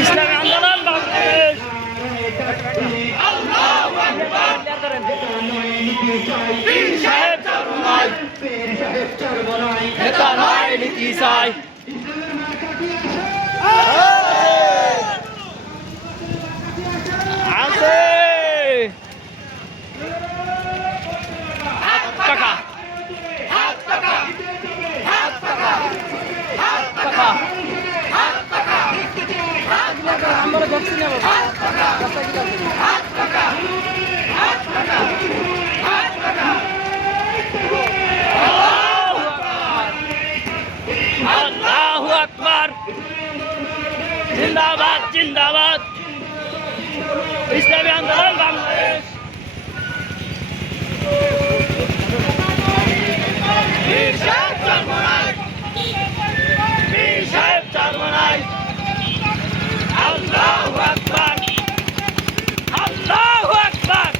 ইসলামী আন্দোলন বাংলাদেশ। পীর সাহেব চরমনাই, নেতা নয় নীতি চাই। আছে হাত টাকা, হাত টাকা, হাত টাকা, হাত টাকা, হাত টাকা, আমরা যাচ্ছি না বাবা। হাত টাকা, হাত টাকা, হাত টাকা, হাত টাকা। আল্লাহু আকবার, জিন্দাবাদ জিন্দাবাদ, ইসলামী আন্দোলন বাংলাদেশ। পীর সাহেব চরমনাই, পীর সাহেব চরমনাই। আল্লাহু আকবার, আল্লাহু আকবার।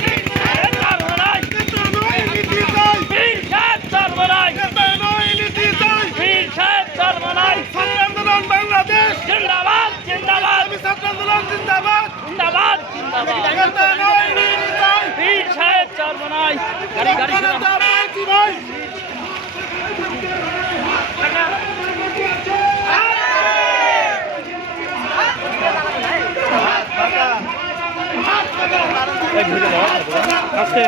পীর সাহেব চরমনাই, পীর সাহেব চরমনাই, পীর সাহেব চরমনাই। আন্দোলন বাংলাদেশ জিন্দাবাদ জিন্দাবাদ, ছাত্র আন্দোলন জিন্দাবাদ জিন্দাবাদ জিন্দাবাদ। পীর সাহেব চরমনাই। গাড়ি গাড়ি ভাই আস্তে